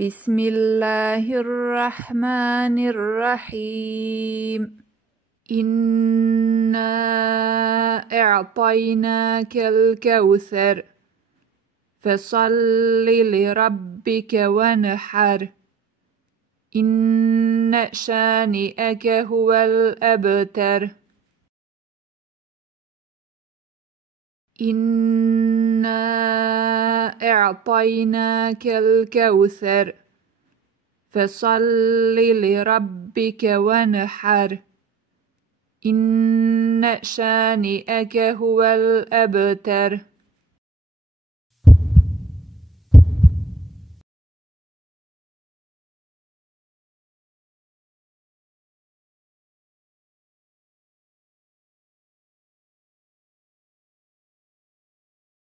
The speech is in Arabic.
بسم الله الرحمن الرحيم إنا أعطيناك الكوثر فصل لربك وانحر إن شانئك هو الأبتر إنا أعطيناك الكوثر فصل لربك وانحر إن شانئك هو الأبتر